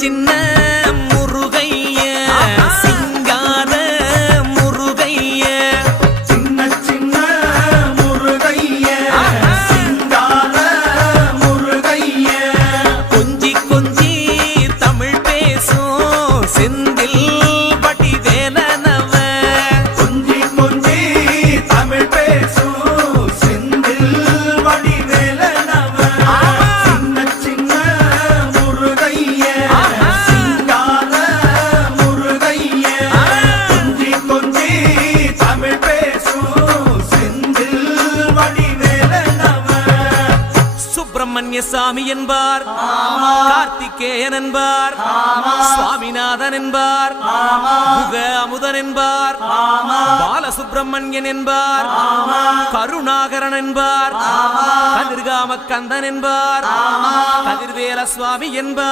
சின்ன முருகைய சிங்கார முருகைய சின்ன சின்ன முருகைய சிங்கார முருகைய கொஞ்சி கொஞ்சி தமிழ் பேசும் செந்தில் வடிவேலனவ கொஞ்சி கொஞ்சி தமிழ் பேசும் செந்தில் வடிவேலனவ சின்ன சின்ன முருகைய சிங்கார முருகைய கொஞ்சி கொஞ்சி தமிழ் பேசும் செந்தில் வடிவேலனவ சுப்பிரமணிய சாமி என்பார், கார்த்திகேயன் என்பார், சுவாமிநாதன் என்பார், முக அமுதன் என்பார், பாலசுப்பிரமணியன் என்பார், கருணாகரன் என்பார், கதிர்காம கந்தன் என்பார், கதிர்வேல சுவாமி என்பார்.